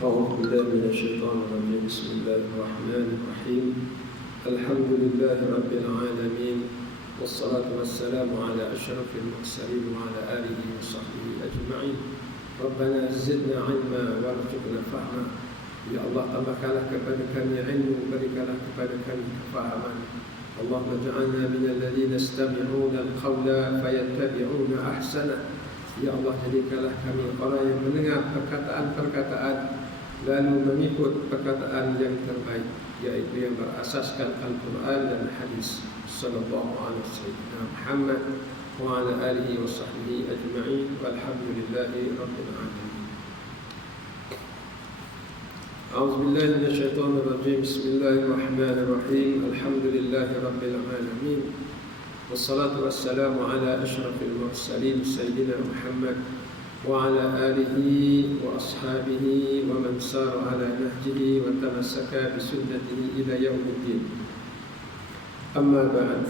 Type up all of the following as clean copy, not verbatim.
أعوذ بالله من الشيطان الرجيم. بسم الله الرحمن الرحيم. الحمد لله رب العالمين، والصلاة والسلام على أشرف المرسلين وعلى آله وصحبه أجمعين. ربنا زدنا علما وارزقنا فهما. Ya Allah, tambahkanlah kepada kami ilmu, berikanlah kepada kami kefahaman. Allahumma ja'alna minal ladzina yastami'una al-qawla fayattabi'una ahsana. Ya Allah, jadikanlah kami orang yang mendengar perkataan-perkataan lalu mengikut perkataan yang terbaik, yaitu yang berasaskan Al-Quran dan hadis. Sallallahu alaihi wasallam Muhammad wa ala alihi wa sahbihi ajma'in. Walhamdulillahi rabbil alamin. أعوذ بالله من الشيطان الرجيم. بسم الله الرحمن الرحيم. الحمد لله رب العالمين، والصلاة والسلام على أشرف المرسلين سيدنا محمد وعلى آله وأصحابه ومن سار على نهجه وتمسك بسنته إلى يوم الدين. أما بعد.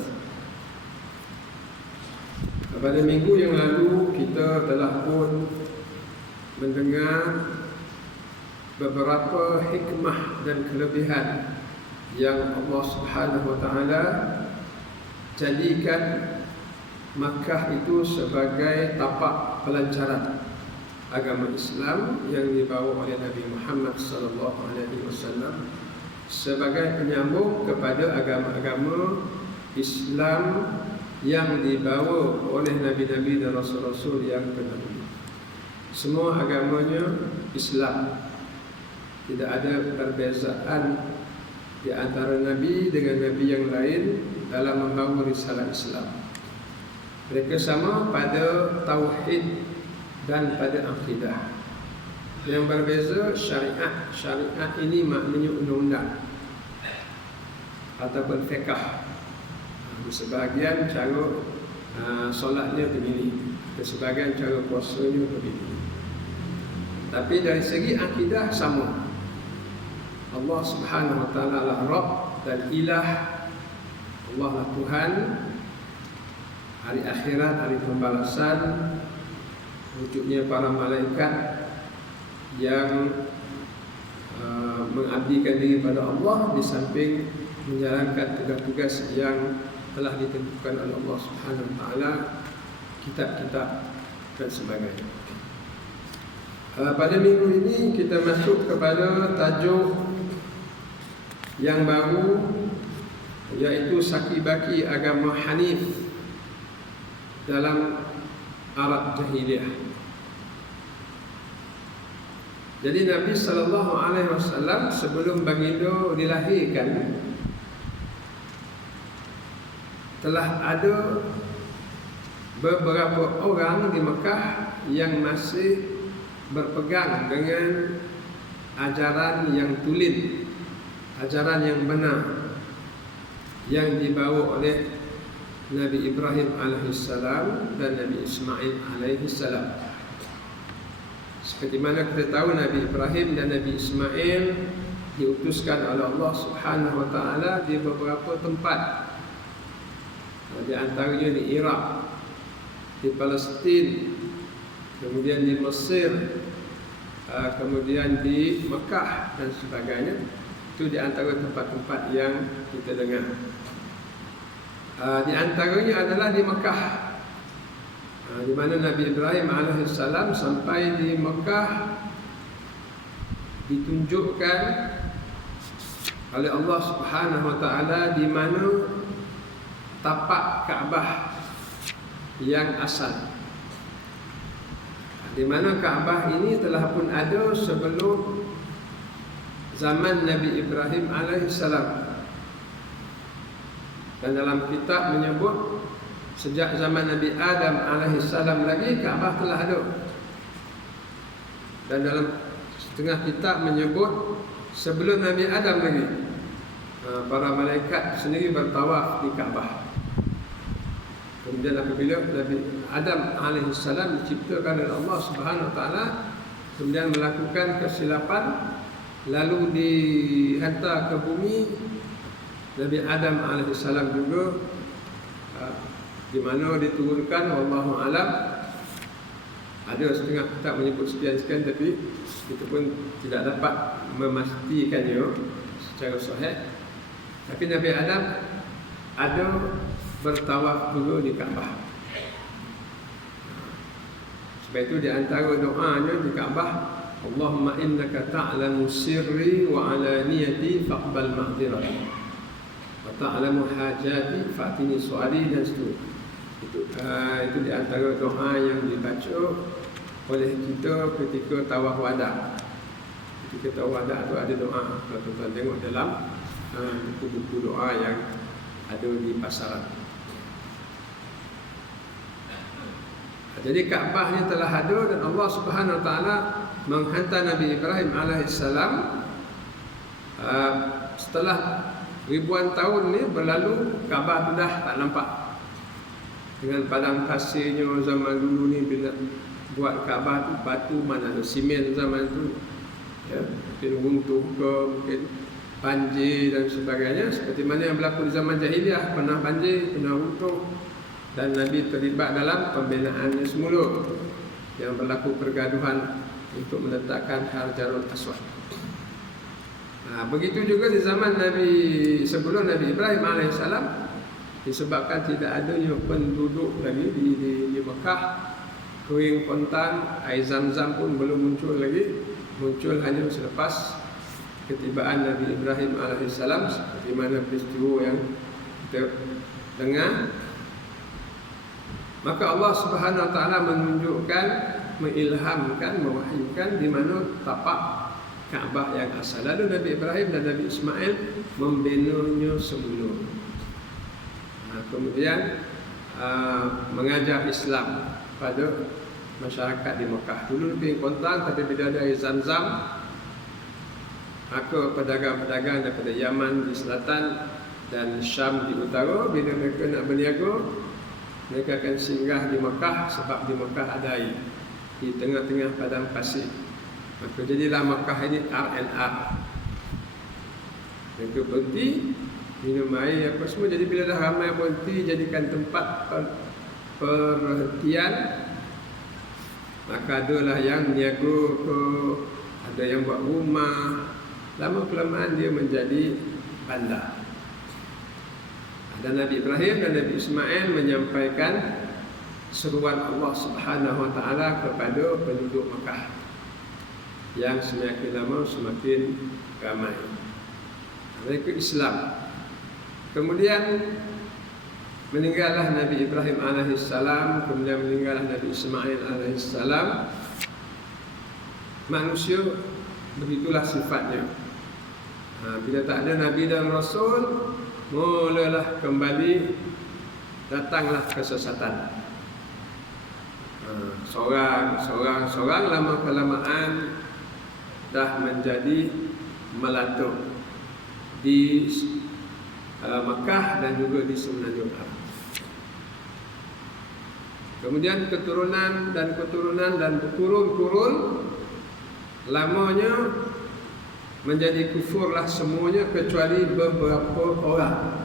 Pada minggu yang lalu kita telah pun mendengar beberapa hikmah dan kelebihan yang Allah Subhanahu wa taala jadikan Makkah itu sebagai tapak pelancaran agama Islam yang dibawa oleh Nabi Muhammad sallallahu alaihi wasallam sebagai penyambung kepada agama-agama Islam yang dibawa oleh nabi-nabi dan rasul-rasul yang terdahulu. Semua agamanya Islam. Tidak ada perbezaan di antara Nabi dengan Nabi yang lain dalam membawa risalah Islam. Mereka sama pada tauhid dan pada akidah. Yang berbeza syariat. Syariat ini maknanya undang-undang ataupun fiqh. Sebahagian cara solatnya begini, sebahagian cara puasanya begini. Tapi dari segi akidah sama. Allah Subhanahu wa taala lah Rabb dan Ilah. Allah lah Tuhan. Hari akhirat, hari pembalasan, wujudnya para malaikat yang mengabdikan diri pada Allah di samping menjalankan tugas-tugas yang telah ditentukan oleh Allah Subhanahu wa taala, kitab-kitab dan sebagainya. Pada minggu ini kita masuk kepada tajuk yang baru, yaitu Saki-baki agama Hanif dalam Arab Jahiliyah. Jadi Nabi sallallahu alaihi wasallam sebelum baginda dilahirkan telah ada beberapa orang di Mekah yang masih berpegang dengan ajaran yang tulen, ajaran yang benar yang dibawa oleh Nabi Ibrahim alaihissalam dan Nabi Ismail alaihissalam. Seperti mana kita tahu, Nabi Ibrahim dan Nabi Ismail diutuskan oleh Allah Subhanahu wa taala di beberapa tempat. Di antaranya di Iraq, di Palestin, kemudian di Mesir, kemudian di Mekah dan sebagainya. Itu di antara tempat-tempat yang kita dengar. Di antaranya adalah di Mekah, di mana Nabi Ibrahim alaihissalam sampai di Mekah ditunjukkan oleh Allah Subhanahu wa taala di mana tapak Kaabah yang asal. Di mana Kaabah ini telah pun ada sebelum zaman Nabi Ibrahim alaihissalam. Dan dalam kitab menyebut sejak zaman Nabi Adam alaihissalam lagi Kaabah telah ada. Dan dalam setengah kitab menyebut sebelum Nabi Adam lagi para malaikat sendiri bertawaf di Kaabah. Kemudian apabila Nabi Adam alaihissalam diciptakan oleh Allah Subhanahu wa taala, kemudian melakukan kesilapan, lalu dihantar ke bumi, Nabi Adam alaihissalam juga di mana diturunkan wallahu alam Ada setengah kitab menyebut sekian-sekian, tapi itu pun tidak dapat memastikannya secara sahih. Tapi Nabi Adam ada bertawaf dulu di Kaabah. Sebab itu di antara doanya di Kaabah, Allahumma innaka ta'lamu sirri wa alaniyati faqbal ma'dzirati wa ta'lamu hajati fa'tini su'ali, dan seterusnya. Itu di antara doa yang dibaca oleh kita ketika tawaf wada. Ketika tawaf wada tu ada doa. Kalau tuan-tuan tengok dalam buku-buku doa yang ada di pasaran. Jadi Kaabah ni telah ada, dan Allah Subhanahu Wa Taala menghantar Nabi Ibrahim alaihissalam setelah ribuan tahun ni berlalu. Kaabah tu dah tak nampak. Dengan padang pasirnya zaman dulu ni, bila buat Kaabah tu batu mana ada simen zaman tu, ya, mungkin runtuh ke, mungkin banjir dan sebagainya, seperti mana yang berlaku di zaman jahiliah, pernah banjir, pernah runtuh, dan Nabi terlibat dalam pembinaannya semula, yang berlaku pergaduhan untuk meletakkan Hajarul Aswad. Begitu juga di zaman Nabi sebelum Nabi Ibrahim alaihissalam, disebabkan tidak adanya penduduk lagi di Mekah, kering kontang, air Zam-Zam pun belum muncul lagi, muncul hanya selepas ketibaan Nabi Ibrahim alaihissalam, seperti mana peristiwa yang kita dengar. Maka Allah Subhanahu Wa Taala menunjukkan, mengilhamkan, mewahyukan di mana tapak Kaabah yang asal. Lalu Nabi Ibrahim dan Nabi Ismail membinanya semula. Kemudian mengajar Islam pada masyarakat di Mekah. Dulu lebih kontang, tapi bila ada air Zam-Zam, maka pedagang-pedagang daripada Yaman di selatan dan Syam di utara, bila mereka nak berniaga, mereka akan singgah di Mekah, sebab di Mekah ada air di tengah-tengah padang pasir. Maka jadilah Mekah ini R&R. Mereka berhenti minum air apa semua. Jadi bila dah ramai berhenti, jadikan tempat perhentian, maka adalah yang niaga ke, ada yang buat rumah. Lama kelamaan dia menjadi bandar. Dan Nabi Ibrahim dan Nabi Ismail menyampaikan seruan Allah Subhanahu Wa Taala kepada penduduk Mekah, yang semakin lama semakin ramai. Mereka Islam. Kemudian meninggallah Nabi Ibrahim alaihissalam, kemudian meninggallah Nabi Ismail alaihissalam. Manusia begitulah sifatnya. Bila tak ada Nabi dan Rasul, mulalah kembali datanglah kesesatan. Seorang lama kelamaan dah menjadi melata di Mekah dan juga di Semenanjung Arab. Kemudian keturunan dan turun lamanya menjadi kufurlah semuanya kecuali beberapa orang.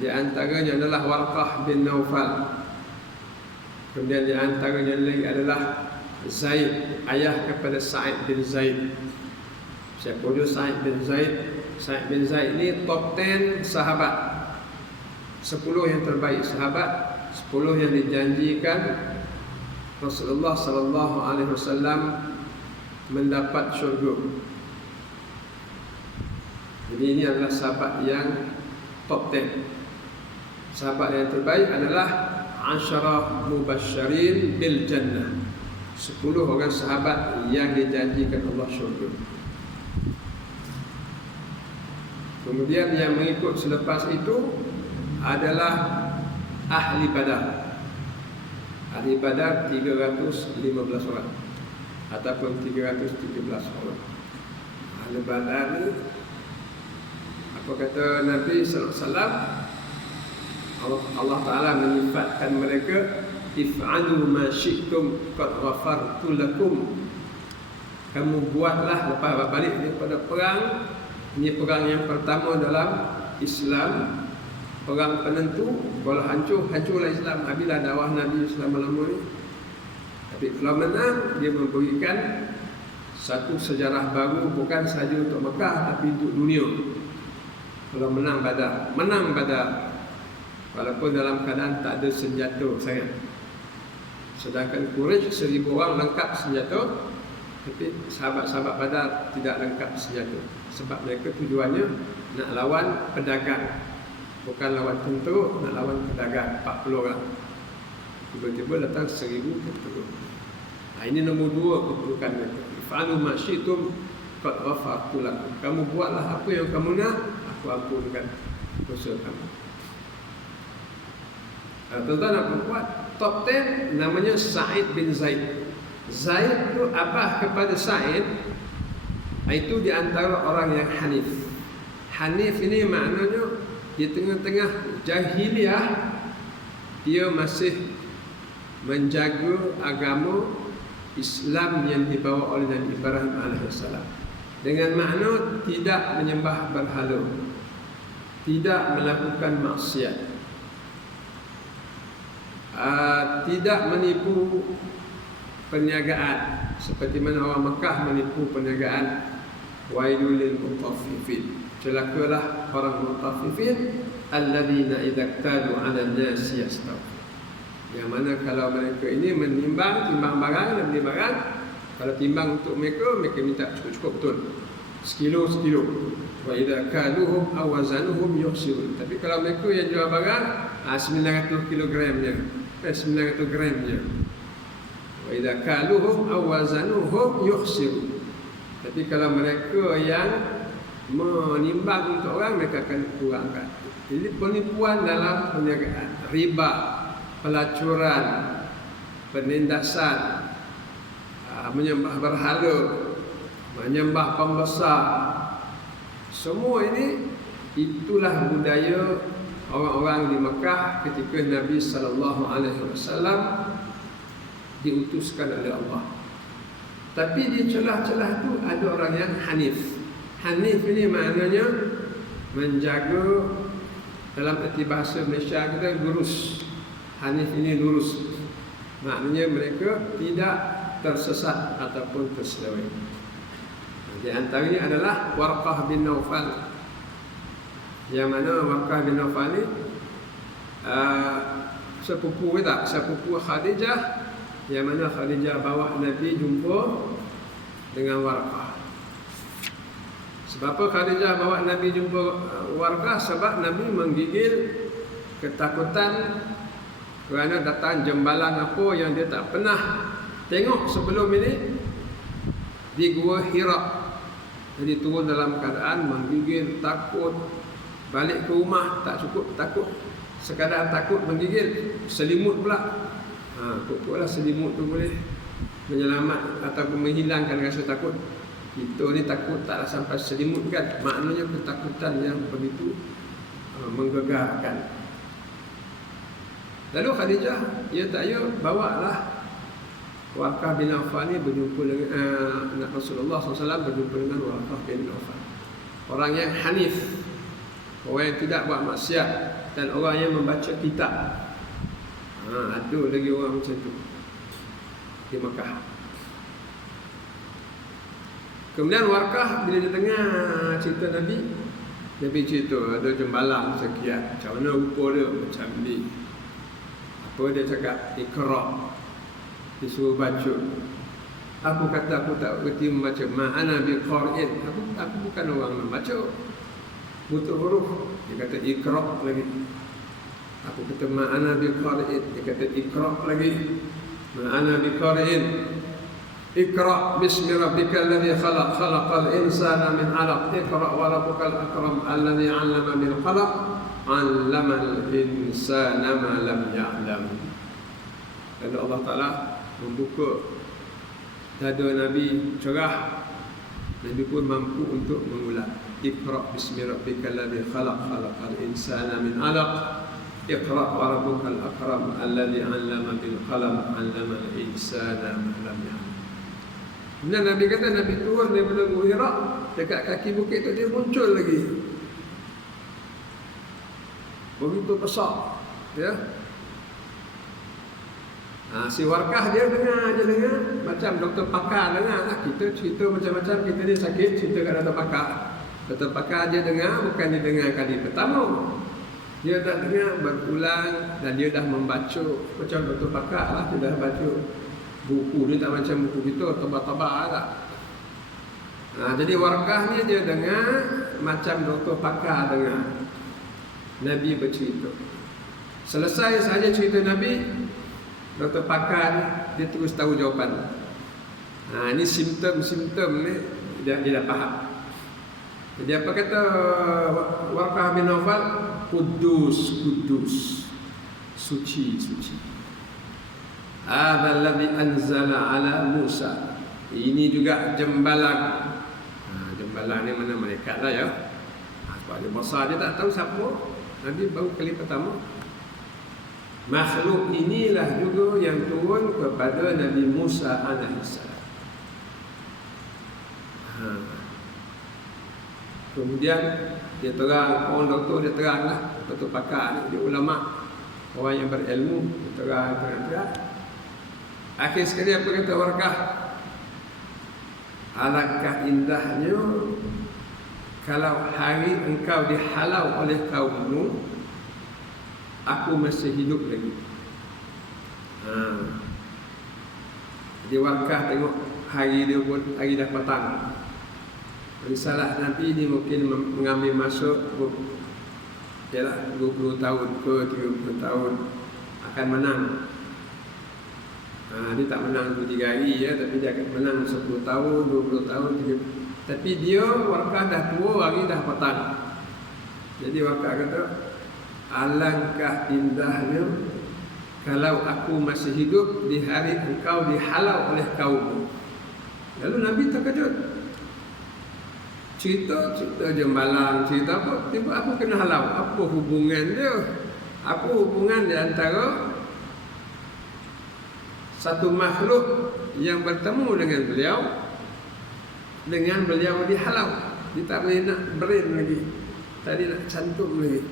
Di antaranya adalah Warqah bin Naufal. Kemudian di antaranya lagi adalah Zaid, ayah kepada Sa'id bin Zaid. Siapa dia Sa'id bin Zaid? Sa'id bin Zaid ini top 10 sahabat, 10 yang terbaik sahabat, 10 yang dijanjikan Rasulullah sallallahu alaihi wasallam mendapat syurga. Jadi ini adalah sahabat yang top 10. Sahabat yang terbaik adalah Asyarah Mubasysyirin bil Jannah, 10 orang sahabat yang dijanjikan Allah syurga. Kemudian yang mengikut selepas itu adalah Ahli Badar. Ahli Badar 315 orang ataupun 317 orang. Ahli Badar ni, apa kata Nabi sallallahu alaihi wasallam, Allah Taala menyifatkan mereka, if'alu ma syi'tum qad ghafartu lakum. Kamu buatlah, lepas balik daripada perang. Ini perang yang pertama dalam Islam, perang penentu. Kalau hancurlah Islam, habislah dakwah Nabi selama-lama ni. Tapi kalau menang, dia memberikan satu sejarah baru, bukan sahaja untuk Mekah tapi untuk dunia. Kalau menang Badar, walaupun dalam keadaan tak ada senjata sangat. Sedangkan Quraisy 1000 orang lengkap senjata, tapi sahabat-sahabat Badar tidak lengkap senjata. Sebab mereka tujuannya nak lawan pedagang, bukan lawan tentera, nak lawan pedagang 40 orang. Tiba-tiba datang 1000 tentera. Ini nombor 2 kedudukan mereka. Fa'alu ma syi'tum qad ghafartu lakum. Kamu buatlah apa yang kamu nak, aku ampunkan dosa kamu. Tuan-tuan nak buat top 10 namanya Sa'id bin Zaid. Zaid itu abah kepada Sa'id, itu di antara orang yang Hanif. Hanif ini maknanya di tengah-tengah jahiliyah dia masih menjaga agama Islam yang dibawa oleh Nabi Ibrahim AS, dengan makna tidak menyembah berhala, tidak melakukan maksiat, tidak menipu perniagaan seperti mana orang Makkah menipu perniagaan. Wailul lil mutaffifin, celakalah orang mutaffifin alladzina idza iktalu 'alan nasi yastawfun. Yang mana kalau mereka ini timbang barang dan beli barang, kalau timbang untuk mereka minta cukup-cukup betul, sekilo. Wa idza kaluhum aw wazanuhum yukhsirun. Tapi kalau mereka yang jual barang 900 kilogramnya, 900 gramnya. Wa idza kaluhum aw wazanuhum yukhsirun. Tapi kalau mereka yang menimbang untuk orang, mereka akan kurangkan. Jadi penipuan dalam perniagaan, riba, pelacuran, penindasan, menyembah berhala, menyembah pembesar, semua ini itulah budaya orang-orang di Mekah ketika Nabi SAW diutuskan oleh Allah. Tapi di celah-celah itu ada orang yang Hanif. Hanif ini maknanya menjaga, dalam erti bahasa Malaysia kita lurus. Hanif ini lurus, maknanya mereka tidak tersesat ataupun terseleweng. Di antaranya adalah Warqah bin Naufal, yang mana Warqah bin Naufal ini sepupu Khadijah, yang mana Khadijah bawa Nabi jumpa dengan Warqah. Sebab apa Khadijah bawa Nabi jumpa Warqah? Sebab Nabi menggigil ketakutan kerana datang jembalan apa yang dia tak pernah tengok sebelum ini di Gua Hira. Jadi turun dalam keadaan menggigil, takut. Balik ke rumah tak cukup takut, sekadar takut menggigil, selimut pula. Pokoklah selimut tu boleh menyelamat ataupun menghilangkan rasa takut. Kita ni takut taklah sampai selimut kan. Maknanya ketakutan yang begitu menggegarkan. Lalu Khadijah, bawalah Warqah bin Naufal ni berjumpa dengan Rasulullah SAW, berjumpa dengan Warqah bin Naufal. Orang yang Hanif, orang yang tidak buat maksiat, dan orang yang membaca kitab. Ada lagi orang macam tu di Mekah. Kemudian Warqah bila dia dengar cerita Nabi cerita ada jembalan sekian, macam mana rupa dia, macam ni. Apa dia cakap? Iqra'. Disuruh baca. Aku kata aku tak berhenti membaca. Ma'ana biqar'in. Aku bukan orang membaca, butuh huruf. Dia kata iqra' lagi. Aku kata ma'ana biqar'in. Dia kata iqra' lagi. Ma'ana biqar'in. Iqra' bismi rabbikal ladzi khalaq, khalaqal insana min 'alaq. Iqra' wa rabbukal akram alladzi 'allama bil qalam, 'allamal insana ma lam ya'lam. Lalu Allah Ta'ala membuka dada Nabi cerah. Nabi pun mampu untuk mengulang. Iqra' bismi rabbikal ladzi khalaq, khalaqal insana min 'alaq. Iqra' wa rabbukal akram alladzi 'allama bil qalam, 'allamal insana ma lam ya'lam. Kemudian Nabi kata, Nabi turun daripada Gua Hira, dekat kaki bukit tu dia muncul lagi. Begitu besar, ya. Si Warkah dia dengar macam doktor pakar dengar lah. Kita cerita macam-macam, kita ni sakit, cerita kat doktor pakar. Doktor pakar dia dengar, bukan dia dengar kali pertama. Dia dah dengar berulang dan dia dah membaca macam doktor pakar lah. Dia dah baca buku, dia tak macam buku kita, tebal-tebal lah. Jadi Warkah ni dia dengar macam doktor pakar dengar. Nabi bercerita. Selesai saja cerita Nabi, doktor pakar ni dia terus tahu jawapan. Ini simptom-simptom ni dia dah faham. Jadi apa kata Warqah bin Nawfal? Kudus, suci. Hadzal ladzi anzala ala Musa. Ini juga jembalan. Jembalan ni mana malaikat lah ya. Sebab dia besar, dia tak tahu siapa. Nabi baru kali pertama. Makhluk inilah juga yang turun kepada Nabi Musa alaihissalam. Kemudian dia terang, orang doktor dia terang lah, doktor pakar ni, dia ulama, orang yang berilmu, dia terang. Akhir sekali apa kata Warqah? Alangkah indahnya kalau hari engkau dihalau oleh kaummu, aku masih hidup lagi. Jadi Warqah tengok hari dia pun hari dah petang. Risalah Nabi ni mungkin mengambil masa 20 tahun ke 30 tahun akan menang. Dia tak menang 2-3 hari ya, tapi dia akan menang 10 tahun, 20 tahun, 30. Tapi dia Warqah dah tua, hari dah petang. Jadi Warqah kata, alangkah indahnya kalau aku masih hidup di hari engkau dihalau oleh kaum. Lalu Nabi terkejut. Cerita jembalan, cerita apa? Tiba aku kena halau. Apa hubungan dia? Apa hubungan di antara satu makhluk yang bertemu dengan beliau dihalau? Dia tak boleh nak brain lagi. Tadi nak cantum lagi.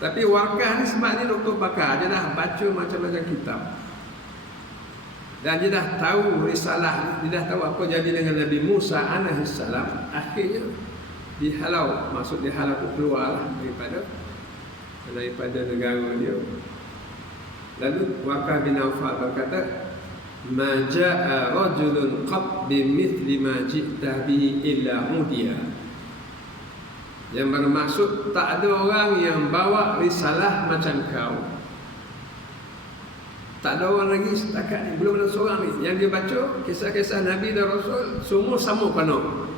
Tapi Warqah ni sebab ni doktor pakar, dia dah baca macam-macam kitab. Dan dia dah tahu risalah, dia dah tahu apa jadi dengan Nabi Musa alaihissalam. Akhirnya dihalau, maksud dihalau keluar daripada negara dia. Lalu Warqah bin Nawfal berkata, ma jaa rajulun qad bimithli ma ji'ta bihi illa udiya. Yang bermaksud tak ada orang yang bawa risalah macam kau. Tak ada orang lagi setakat ni, belum ada seorang ni yang dia baca kisah-kisah Nabi dan Rasul semua sama penuh.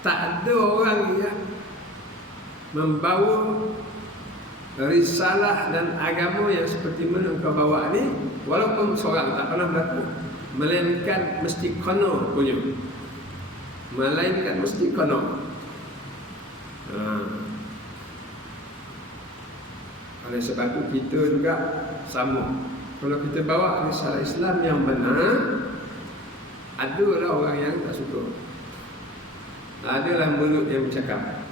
Tak ada orang yang membawa risalah dan agama yang seperti mana kau bawa ni, walaupun seorang tak pernah berlaku, melainkan mesti kono punya. Melainkan mesti kono. Oleh sebab itu kita juga sama. Kalau kita bawa risalah Islam yang benar, adalah orang yang tak suka. Adalah mulut yang bercakap.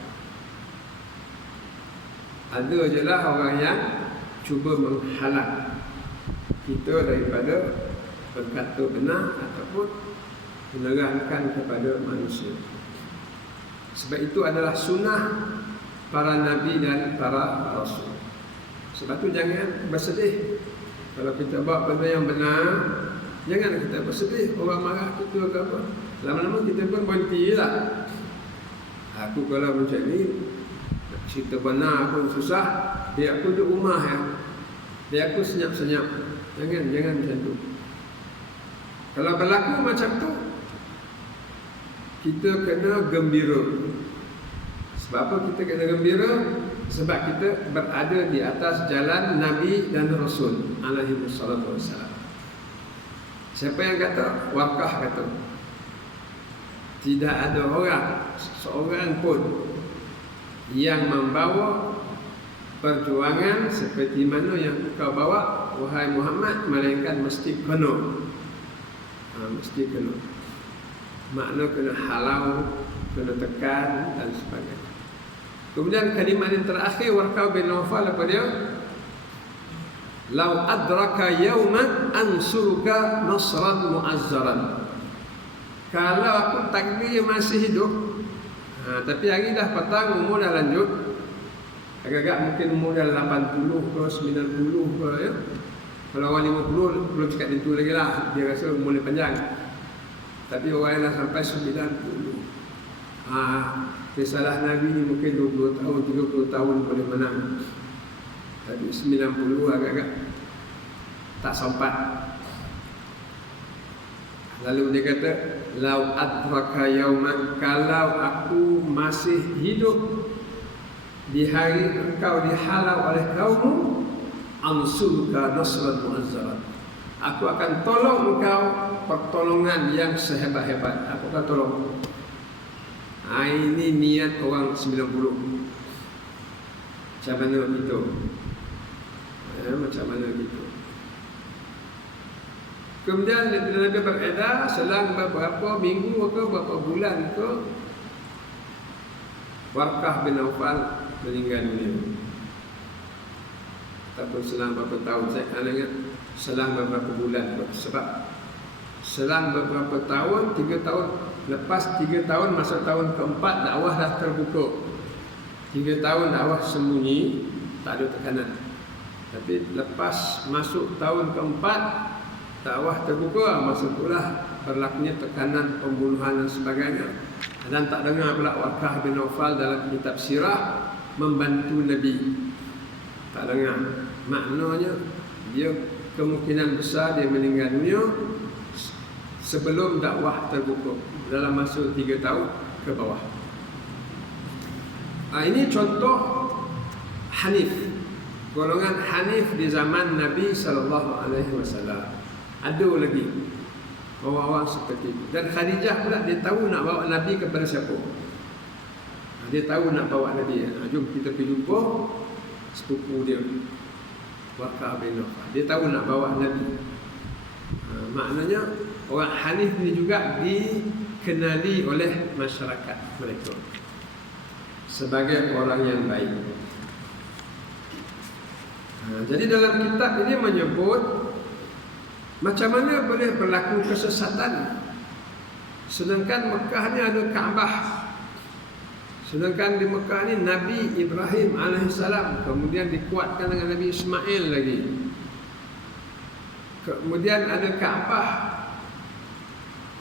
Ada je lah orang yang cuba menghalang kita daripada berkata benar ataupun menerangkan kepada manusia. Sebab itu adalah sunnah para nabi dan para rasul. Sebab itu jangan bersedih kalau kita buat benda yang benar. Jangan kita bersedih, orang marah kita ke apa. Lama-lama kita pun berhentilah. Aku kalau macam ni, cerita benar pun susah, biar aku duduk rumah ya. Biar aku senyap-senyap. Jangan macam tu. Kalau berlaku macam tu, kita kena gembira. Sebab apa kita kena gembira? Sebab kita berada di atas jalan Nabi dan Rasul alaihi wassalatu wassalam. Siapa yang kata? Warqah kata, tidak ada orang, seorang pun yang membawa perjuangan seperti mana yang kau bawa, wahai Muhammad, melainkan mesti kena. Mesti kena. Makna kena halau, kena tekan dan sebagainya. Kemudian kalimat yang terakhir Warqah bin Nawfal apa dia? lau adraka yauman ansuruka nasran mu'azzaran. Kalau aku takdir masih hidup, tapi hari dah petang, umur dah lanjut, agak-agak mungkin umur dah 80 ke 90 ke ya. Kalau orang 50 belum cakap tentu lagi lah, dia rasa umur dia panjang. Tapi orang yang dah sampai 90, risalah Nabi ni mungkin 20 tahun, 30 tahun boleh menang. Tapi 90 agak-agak tak sempat. Lalu dia kata, lau adraka yauman, kalau aku masih hidup di hari engkau dihalau oleh kaummu, ansurka nasran mu'azzaran. Aku akan tolong engkau pertolongan yang sehebat-hebat. Aku akan tolong. Ini niat orang 90. Macam mana itu? Macam mana gitu? Kemudian Nabi beredar, selang beberapa minggu ke beberapa bulan ke, Warqah bin Nawfal meninggal dunia. Ataupun selang beberapa tahun, saya tak ingat selang beberapa bulan. Sebab selang beberapa tahun, 3 tahun, lepas 3 tahun, masa tahun keempat dakwah dah terbuka. 3 tahun dakwah sembunyi, tak ada tekanan. Tapi lepas masuk tahun keempat, dakwah terbuka, masa itulah berlakunya tekanan, pembunuhan dan sebagainya. Dan tak dengar pula Warqah bin Nawfal dalam kitab sirah membantu Nabi. Tak dengar. Maknanya dia kemungkinan besar dia meninggal dunia sebelum dakwah terbuka, dalam masa 3 tahun ke bawah. Ini contoh Hanif, golongan Hanif di zaman Nabi SAW. Ada lagi orang-orang seperti itu. Dan Khadijah pula dia tahu nak bawa Nabi kepada siapa. Dia tahu nak bawa Nabi. Jom kita pergi jumpa sepupu dia, Warqah bin Nawfal. Dia tahu nak bawa Nabi. Maknanya orang Hanif ni juga dikenali oleh masyarakat mereka sebagai orang yang baik. Jadi dalam kitab ini menyebut macam mana boleh berlaku kesesatan, sedangkan Mekah ni ada Kaabah, sedangkan di Mekah ni Nabi Ibrahim alaihissalam, kemudian dikuatkan dengan Nabi Ismail lagi, kemudian ada Kaabah,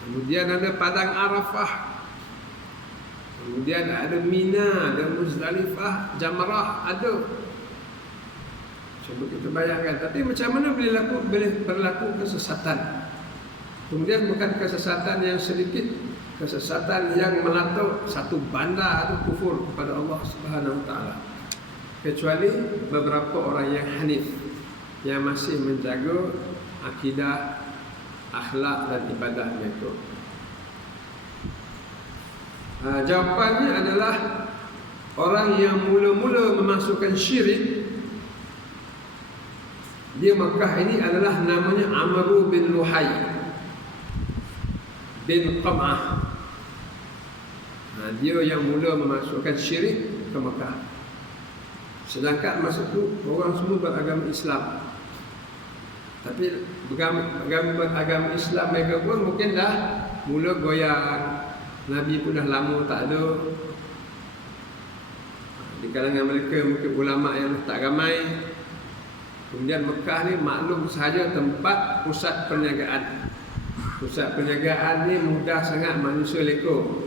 kemudian ada Padang Arafah, kemudian ada Mina, ada Muzdalifah, Jamrah, ada. Cuba kita bayangkan. Tapi macam mana boleh berlaku kesesatan? Kemudian bukan kesesatan yang sedikit, kesesatan yang melantau satu bandar atau kufur kepada Allah Subhanahu Wa Taala. Kecuali beberapa orang yang Hanif, yang masih menjaga akidah, akhlak dan ibadah mereka. Jawapannya adalah orang yang mula-mula memasukkan syirik di Mekah ini adalah namanya Amr bin Luhai bin Qam'ah. Dia yang mula memasukkan syirik ke Mekah. Sedangkan masa itu orang semua beragama Islam. Tapi beragama Islam mereka pun mungkin dah mula goyang. Nabi pun dah lama tak ada. Di kalangan mereka mungkin ulama yang tak ramai. Kemudian Mekah ni maklum sahaja tempat pusat perniagaan. Pusat perniagaan ni mudah sangat manusia leko.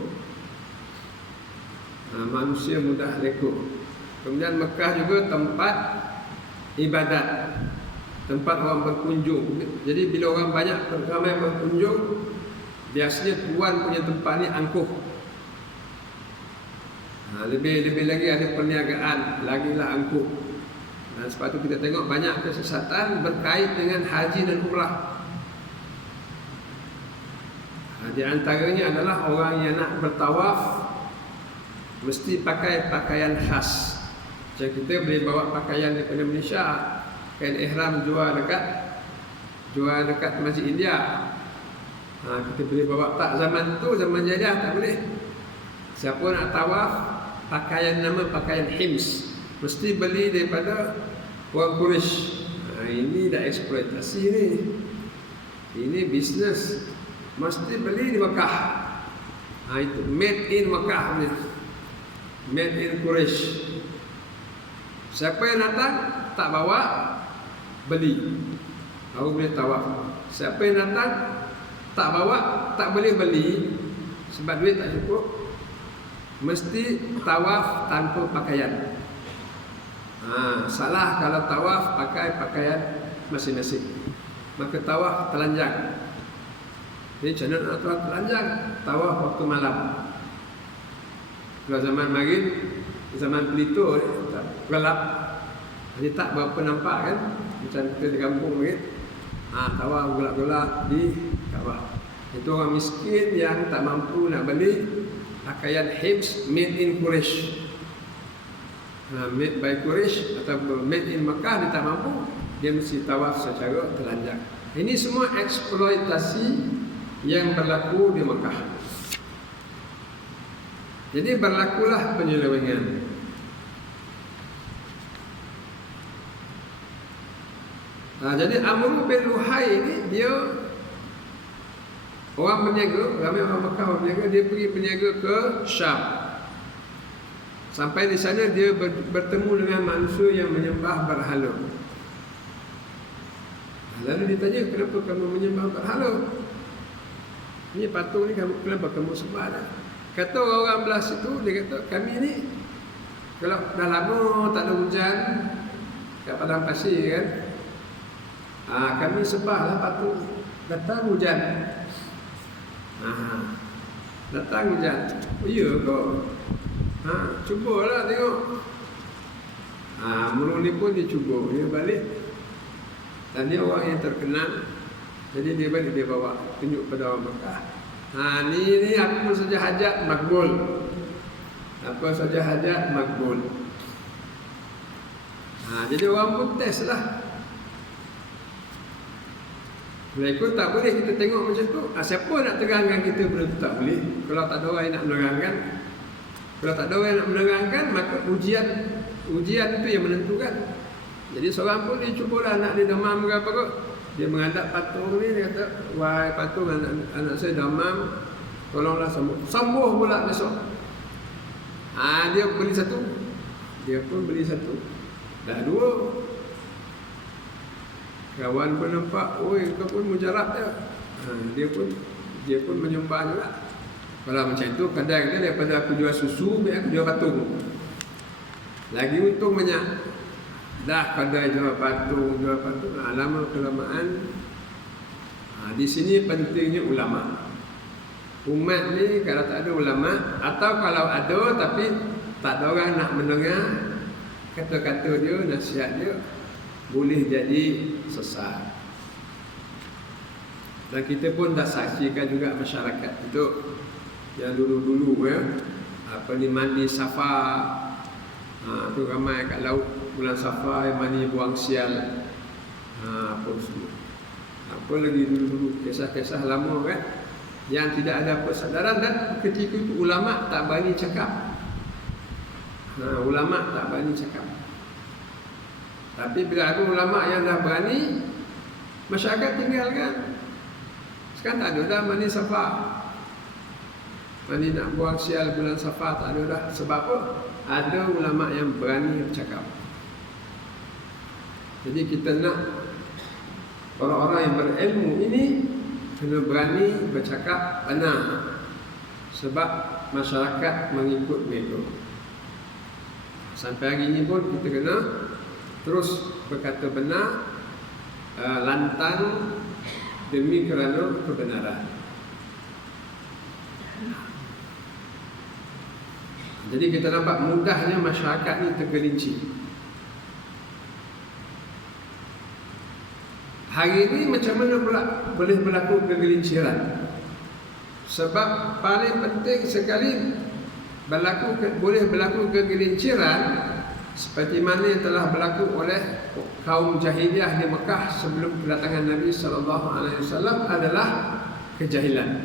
Manusia mudah leko. Kemudian Mekah juga tempat ibadat, tempat orang berkunjung. Jadi bila orang banyak ramai berkunjung, biasanya tuan punya tempat ni angkuh. Lebih lagi ada perniagaan, lagilah angkuh. Dan sebab itu kita tengok banyak kesesatan berkait dengan haji dan umrah. Di antaranya adalah orang yang nak bertawaf mesti pakai pakaian khas. Macam kita boleh bawa pakaian daripada Malaysia, kain ihram jual dekat Masjid India. Kita boleh bawa, tak zaman tu, zaman jahiliah tak boleh. Siapa nak tawaf, pakaian nama pakaian hims mesti beli daripada orang Quraisy. ini dah eksploitasi ni. Ini bisnes. Mesti beli di Mekah. Itu made in Mekah ni. Made in Quraisy. Siapa yang datang tak bawa, beli. Baru boleh tawaf. Siapa yang datang tak bawa, tak boleh beli sebab duit tak cukup. Mesti tawaf tanpa pakaian. Salah kalau tawaf pakai pakaian masing-masing. Maka tawaf telanjang. Jadi macam mana nak tawaf telanjang? Tawaf waktu malam. Kalau zaman marin, zaman pelito gelap, jadi tak berapa nampak kan. Macam kita di kampung ni, tawaf gelap-gelap di Kaabah. Itu orang miskin yang tak mampu nak beli pakaian hibs made in Quraisy. Made by Quraisy atau made in Makkah, dia tak mampu, dia mesti tawaf secara telanjang. Ini semua eksploitasi yang berlaku di Makkah. Jadi berlakulah penyelewengan. Jadi Amr bin Luhai ini dia orang berniaga, ramai orang Makkah orang berniaga, dia pergi berniaga ke Syam. Sampai di sana dia bertemu dengan manusia yang menyembah berhala. Lalu ditanya, kenapa kamu menyembah berhala? Ini patung ni kenapa kamu sembah dah? Kata orang-orang belah situ, dia kata, kami ni kalau dah lama tak ada hujan kat padang pasir kan, kami sembahlah patung. Datang hujan. Datang hujan. Oh iya kok. Cubalah tengok. Mula ni pun dia cuba. Dia balik. Dan dia orang yang terkenal. Jadi dia balik, dia bawa tunjuk pada orang Mekah. Ni apa saja hajat makbul. Apa saja hajat makbul. Jadi orang pun test lah. Mereka tak boleh kita tengok macam tu. Siapa nak terangkan kita benda tu tak boleh. Kalau tak ada orang yang nak menerangkan. Kalau tak ada orang yang nak menerangkan, maka ujian itu yang menentukan. Jadi seorang pun dia cubalah anak dia demam ke apa kot. Dia menghadap patung ni, dia kata, wahai patung, anak saya demam, tolonglah sembuh. Sembuh pula besok. Dia beli satu. Dia pun beli satu. Dah dua. Kawan pun nampak, oi kau pun mujarab je. Dia pun menyembah juga. Kalau macam itu, kadang kita daripada aku jual susu, biar aku jual patung. Lagi untung banyak. Dah kadang jual patung. Lama kelamaan. Di sini pentingnya ulama. Umat ni kalau tak ada ulama, atau kalau ada tapi tak ada orang nak mendengar kata-kata dia, nasihat dia, boleh jadi sesat. Dan kita pun dah saksikan juga masyarakat itu yang dulu-dulu mandi Safar. Tu ramai kat laut bulan Safar yang mandi buang sial. Apa semua. Apa lagi dulu-dulu kisah-kisah lama kan, yang tidak ada persadaran, dan ketika itu ulama tak berani cakap. Ulama tak berani cakap. Tapi bila ada ulama yang dah berani, masyarakat tinggalkan. Sekarang tak ada dah mandi Safar. Mandi nak buang sial bulan Safar tak ada dah. Sebab apa? Ada ulama yang berani bercakap. Jadi kita nak orang-orang yang berilmu ini kena berani bercakap benar. Sebab masyarakat mengikut mereka. Sampai hari ini pun kita kena terus berkata benar, lantang demi kerana kebenaran. Jadi kita nampak mudahnya masyarakat ni tergelincir. Hari ini macam mana pula boleh berlaku kegelinciran? Sebab paling penting sekali boleh berlaku kegelinciran seperti mana yang telah berlaku oleh kaum jahiliyah di Mekah sebelum kedatangan Nabi SAW adalah kejahilan.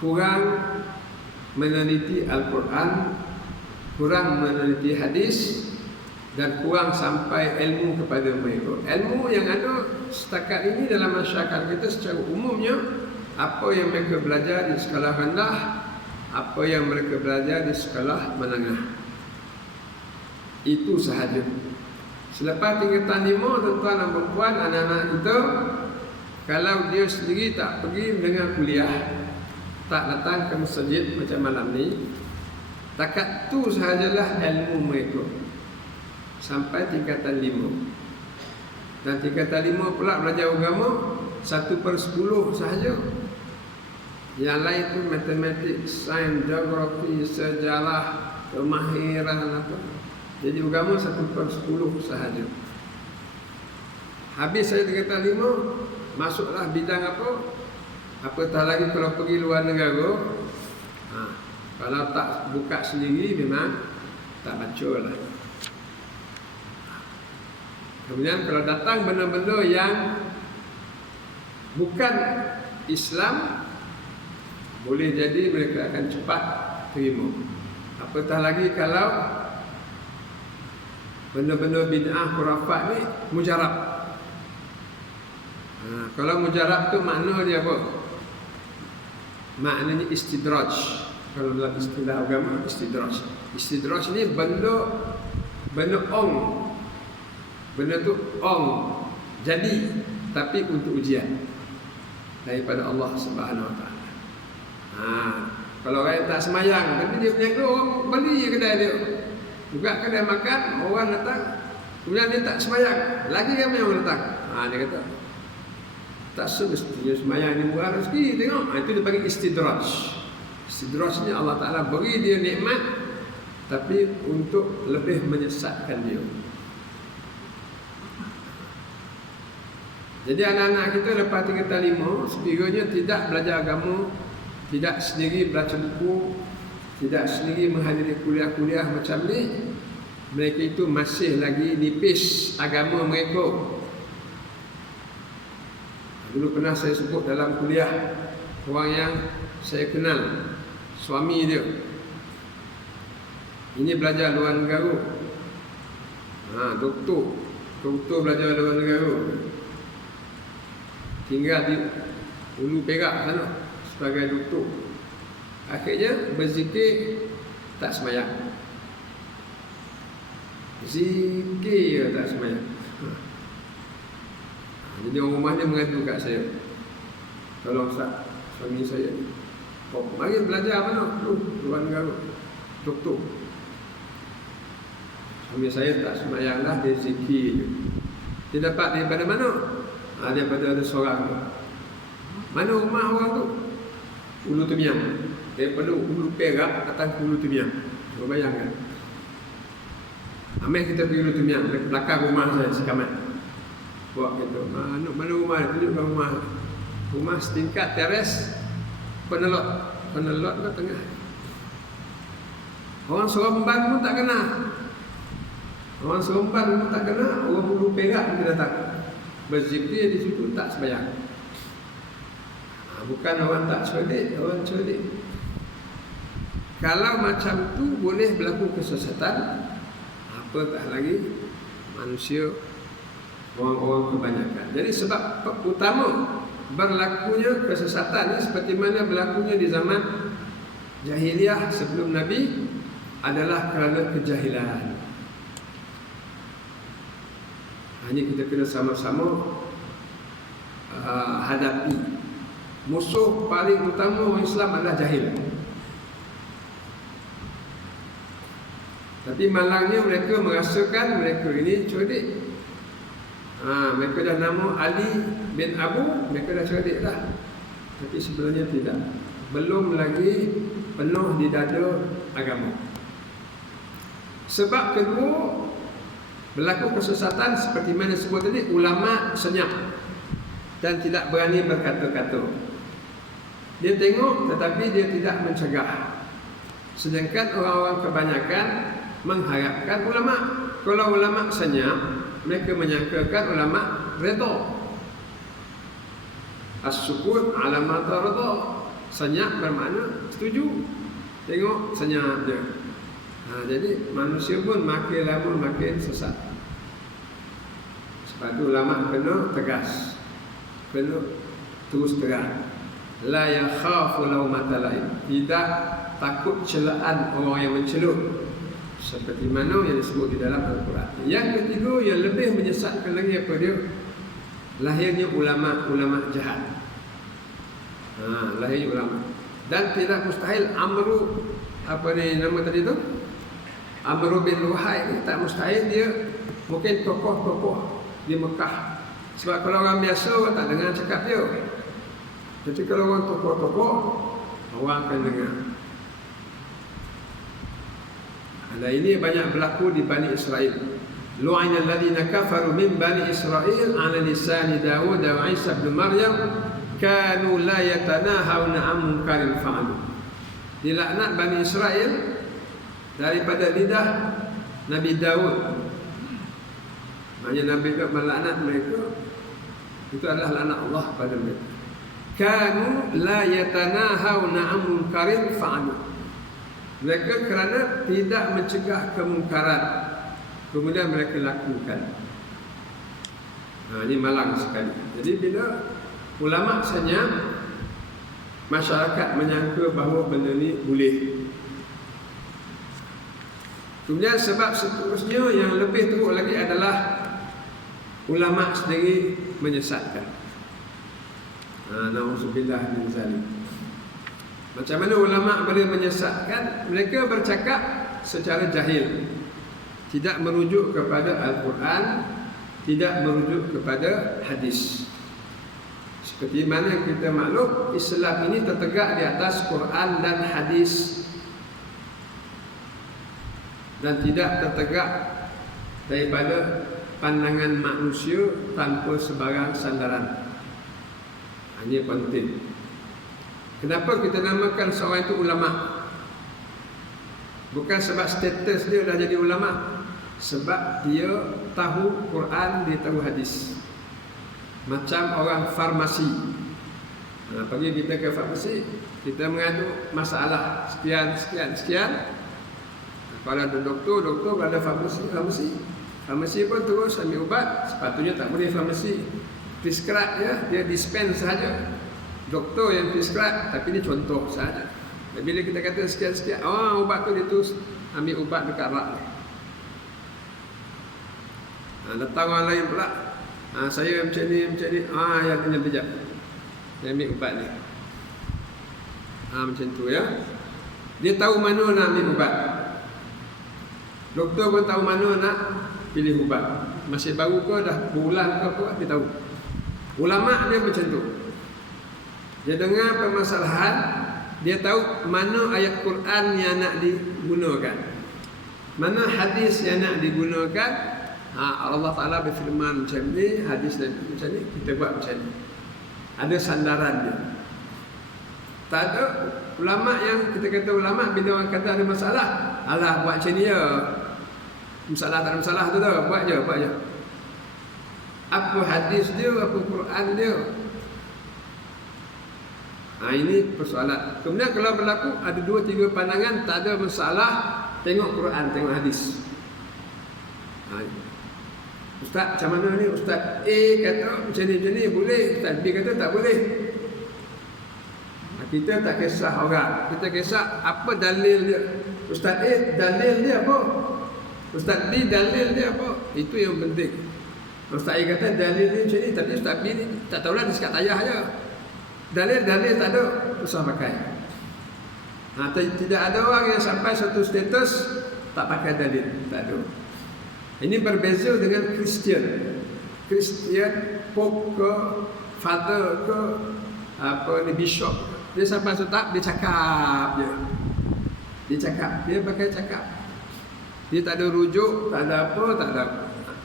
Kurang meneliti Al-Quran, kurang meneliti hadis dan kurang sampai ilmu kepada mereka. Ilmu yang ada setakat ini dalam masyarakat kita secara umumnya, apa yang mereka belajar di sekolah rendah, apa yang mereka belajar di sekolah menengah, itu sahaja. Selepas tingkatan 5, tuan-tuan dan puan, anak-anak kita, kalau dia sendiri tak pergi mendengar kuliah, tak datang ke masjid macam malam ni, takat tu sahajalah ilmu mereka sampai tingkatan 5. Dan tingkatan 5 pula belajar agama 1/10 sahaja. Yang lain tu matematik, sains, geografi, sejarah, kemahiran apa. Jadi agama 1/10 sahaja. Habis saya tingkatan 5, masuklah bidang apa? Apatah lagi kalau pergi luar negara. Kalau tak buka sendiri memang tak baca lah. Kemudian kalau datang benda-benda yang bukan Islam, boleh jadi mereka akan cepat terima. Apatah lagi kalau benda-benda bid'ah khurafat ni mujarab. Kalau mujarab tu makna dia apa? Maknanya istidraj. Kalau dalam istilah agama, istidraj. Istidraj ni benda ong. Benda tu ong jadi, tapi untuk ujian daripada Allah Subhanahu Wa Taala. Kalau orang tak semayang, tapi dia punya orang beli kedai dia, buka kedai makan, orang datang, kemudian dia tak semayang, lagi ramai orang datang. Dia kata tak semestinya semayang ni murah rezeki. Tengok, itu dia panggil istidraj. Istidrajnya Allah Ta'ala beri dia nikmat, tapi untuk lebih menyesatkan dia. Jadi anak-anak kita lepas tingkatan 5, sekiranya tidak belajar agama, tidak sendiri baca buku, tidak sendiri menghadiri kuliah-kuliah macam ni, mereka itu masih lagi nipis agama mereka. Dulu pernah saya sebut dalam kuliah, orang yang saya kenal, suami dia ini belajar luar negara, doktor belajar luar negara, tinggal di Hulu Perak sana sebagai doktor. Akhirnya berzikir tak semayang, zikir tak semayang. Jadi orang rumah dia mengadu kat saya, tolong Ustaz, suami saya mari belajar mana? Luar negara, doktor. Suami saya tak semayang lah, dia zikir je. Dia dapat daripada mana? Daripada ada seorang. Mana rumah orang tu? Hulu Tumiang. Daripada Hulu Perak datang ke Hulu Tumiang. Kau bayangkan. Ambil kita pergi Hulu Tumiang, belakang rumah saya sekamat. Buat gitu. Mana rumah? Tunjukkan rumah. Rumah setingkat teres, penelot ke tengah. Orang Seremban pun tak kena. Orang Seremban pun tak kena. Orang Hulu Perak pun datang. Berzikir di situ tak sembahyang. Bukan orang tak cerdik, orang cerdik. Kalau macam tu boleh berlaku kesesatan, apatah lagi manusia, orang-orang kebanyakan. Jadi sebab utama berlakunya kesesatan seperti mana berlakunya di zaman jahiliyah sebelum Nabi adalah kerana kejahilan. Hanya kita kena sama-sama hadapi. Musuh paling utama orang Islam adalah jahil. Tapi malangnya mereka merasakan mereka ini cerdik. Mereka dah nama Ali bin Abu, mereka dah cerdik dah. Tapi sebenarnya tidak. Belum lagi penuh di dada agama. Sebab kedua, berlaku kesesatan seperti mana sebut tadi, ulama senyap dan tidak berani berkata-kata. Dia tengok tetapi dia tidak mencegah. Sedangkan orang-orang kebanyakan mengharapkan ulama. Kalau ulama senyap, mereka menyangkakan ulama redha. As-sukut ala ma tarda. Senyap bermakna setuju. Tengok senyap dia. Jadi manusia pun makin lama makin sesat. Sebab itu ulama kena tegas, kena terus terang. La yakhafu laumata laim, tidak takut celaan orang yang mencelup, seperti mana yang disebut di dalam Al-Quran. Yang ketiga yang lebih menyesatkan lagi apa dia? Lahirnya ulama jahat. Lahirnya ulama. Dan tidak mustahil Amru, apa ni nama tadi tu? Amru bin Luhai ni tak mustahil dia mungkin tokoh-tokoh di Mekah. Sebab kalau orang biasa orang tak dengar cakap dia. Jadi kalau orang tokoh-tokoh orang akan dengar. Dan ini banyak berlaku di Bani Israel. Lu'ina alladhina kafaru min Bani Israel ala lisani Dawud wa Isa bin Maryam kanu la yatanahawna 'an munkarin fa'alu. Dilaknat Bani Israel daripada lidah Nabi Dawud. Maknanya Nabi Dawud melaknat mereka, itu adalah laknat Allah pada mereka. Kanu la yatanahawna 'an munkarin fa'alu. Mereka kerana tidak mencegah kemungkaran, kemudian mereka lakukan. Ini malang sekali. Jadi bila ulama senyap, masyarakat menyangka bahawa benda ni boleh. Kemudian sebab seterusnya yang lebih teruk lagi adalah ulama sendiri menyesatkan. Na'udzubillah min zalik. Macam mana ulama boleh menyesatkan? Mereka bercakap secara jahil, tidak merujuk kepada Al-Quran, tidak merujuk kepada hadis. Seperti mana kita maklum, Islam ini tertegak di atas Quran dan hadis, dan tidak tertegak daripada pandangan manusia tanpa sebarang sandaran. Ini penting. Kenapa kita namakan seorang itu ulama? Bukan sebab status dia dah jadi ulama, sebab dia tahu Quran, dia tahu hadis. Macam orang farmasi. Pergi kita ke farmasi, kita mengadu masalah sekian. Kalau ada doktor ada farmasi. Farmasi pun terus ambil ubat. Sepatutnya tak boleh farmasi prescribe ya, dia dispense saja. Doktor yang prescribe, tapi ini contoh saja. Bila kita kata sekian, ubat tu dia terus ambil ubat dekat rak ni. Datang orang lain pula, saya macam ni, yang kena kejap, dia ambil ubat ni. Macam tu ya. Dia tahu mana nak ambil ubat. Doktor pun tahu mana nak pilih ubat. Masih baru ke dah bulan ke apa, dia tahu. Ulama dia macam tu. Dia dengar permasalahan, dia tahu mana ayat Quran yang nak digunakan, mana hadis yang nak digunakan. Allah Ta'ala berfirman macam ni, hadis macam ni, kita buat macam ni. Ada sandaran dia. Tak ada ulama yang kita kata ulama, bila orang kata ada masalah, alah buat macam ni ya. Masalah tak ada masalah tu dah, buat je. Apa hadis dia, apa Quran dia. Ini persoalan. Kemudian kalau berlaku ada 2-3 pandangan, tak ada masalah, tengok Quran, tengok hadis. Ustaz macam mana ni? Ustaz A kata macam ni boleh, Ustaz B kata tak boleh. Kita tak kisah orang, kita kisah apa dalil dia. Ustaz A dalil dia apa? Ustaz B dalil dia apa? Itu yang penting. Ustaz A kata dalil dia macam ni, tapi Ustaz B ni tak tahulah, dia sekat tayah je. Dalil tak ada, susah pakai. Tidak ada orang yang sampai satu status tak pakai dalil, tak ada. Ini berbeza dengan Kristian. Pope ke, father ke, bishop, dia sampai satu tahap dia cakap je. Dia pakai cakap. Dia tak ada rujuk, tak ada apa.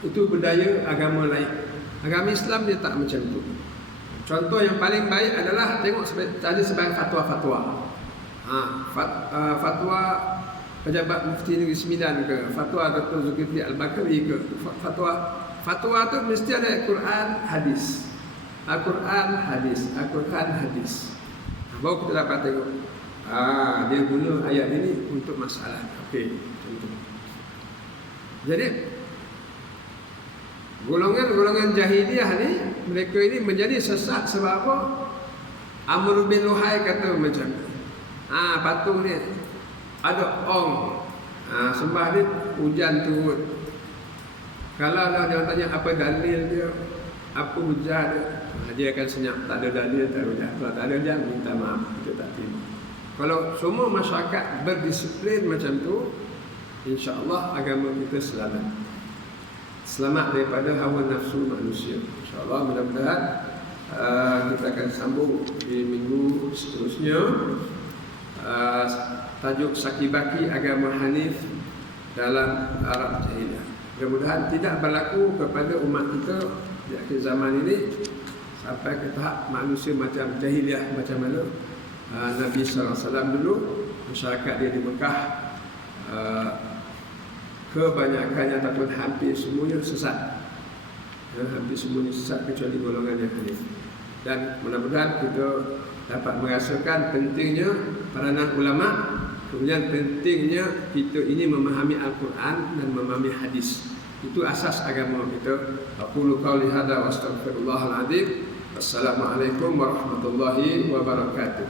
Itu budaya agama lain. Agama Islam dia tak macam tu. Contoh yang paling baik adalah tengok ada sebagai fatwa-fatwa. Fatwa pejabat Mufti Negeri Sembilan ke, fatwa Dr. Zulkifli Al-Bakri ke, fatwa tu mesti ada Al-Quran, hadis. Al-Quran, hadis. Baru kita dapat tengok. Dia guna ayat ini untuk masalah. Okey, contoh. Jadi golongan-golongan jahiliyah ni, mereka ini menjadi sesat sebab apa? Amr bin Luhai kata macam ni. Patung ni ada sembah dia, hujan turun. Kalau dia tanya apa dalil dia, apa hujah dia, dia akan senyap, tak ada dalil, tak ada hujah. Kalau tak ada hujah, minta maaf, kita tak terima. Kalau semua masyarakat berdisiplin macam tu, insya-Allah agama kita selamat daripada hawa nafsu manusia. InsyaAllah, mudah-mudahan kita akan sambung di minggu seterusnya. Tajuk Sakibaki Agama Hanif dalam Arab Jahiliyah. Mudah-mudahan tidak berlaku kepada umat kita di akhir zaman ini, sampai ke tahap manusia macam jahiliyah macam mana Nabi SAW dulu. Masyarakat dia di Mekah kebanyakannya ataupun hampir semuanya sesat. Hampir semuanya sesat kecuali golongan yang hanif. Dan mudah-mudahan kita dapat merasakan pentingnya peranan ulama, kemudian pentingnya kita ini memahami Al-Quran dan memahami hadis. Itu asas agama kita. Aqulu qawli hadza wa astaghfirullahal azim. Wassalamualaikum warahmatullahi wabarakatuh.